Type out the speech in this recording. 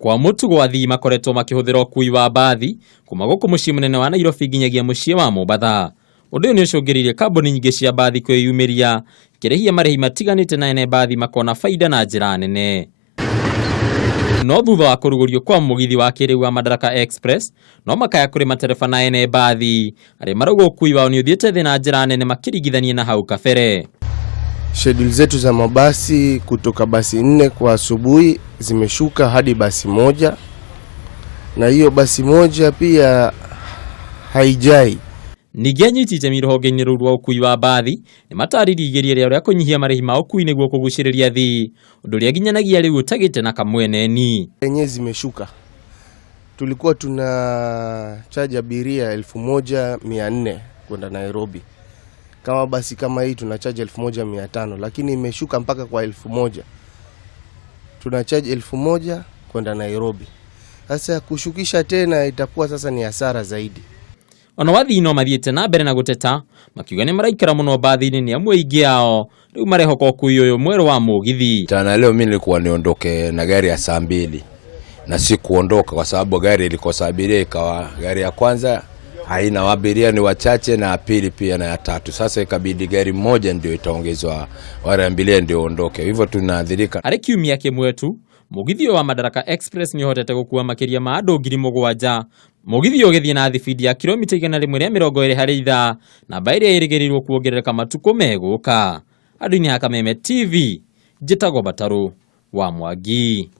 Kwa mutugo athii makoretwo makihuthira ukui wa mbathi kuma guku mucii munene wa Nairobi nginyagia mucii wa Mombasa. Undu ni ucungiririe kambuni nyingi cia mbathi kwiyumiria kirihia marihi matiganite na ene mbathi makona faida na njira nene. No thutha wa kurugurio kwa mugithi wa kiriu wa Madaraka Express no makaya kuri matereba na ene mbathi aria marauga ukui wao ni uthiete thina njira nene makirigithania na hau kabere. Schedule zetu za mabasi kutoka basi 4 kwa asubuhi zimeshuka hadi basi 1, na hiyo basi 1 pia haijai. Nigenyi tije ruhonge-ini ruu rwa ukui wa mbathi ni matariri igeria ria kunyihia marihi ma ukui niguo kuguciriria athii, undu ria ginyanagia riu utagite na kamweneni. Yenye zimeshuka. Tulikuwa tuna charge abiria 1400 kwenda Nairobi. Kama basi kama hii tuna charge 1500, lakini imeshuka mpaka kwa 1000. Tuna charge 1000 kwenda Nairobi. Sasa kushukisha tena itakuwa sasa ni hasara zaidi. Ona wathii no mathiete na mbere na guteta makiuga ni maraikara muno mbathi-ini ni amwe ingi yao riu marehoka ukui uyu mweru wa mugithi. Tana leo mimi nilikuwa niondoke na gari ya saa 2 na si kuondoka kwa sababu gari ilikosa abiria, ikawa gari ya kwanza haina abiria, ni wachache, na pili pia na ya tatu. Sasa ikabidi gari moja ndio itaongezwa, wale abiria ndio ondoke. Hivyo tunaadhirika. Ari kiumia kimwe tu mugithi wa Madaraka Express ni hotete gukua makiria ma andu 7,000. Mugithi ugithie na thibidi ya kilomita 120 harĩ ithaa, na mbaire irigirirwo kuongerereka matuko meguka. Andu-ini ha Kameme TV, njitagwo Bataru wa Mwangi.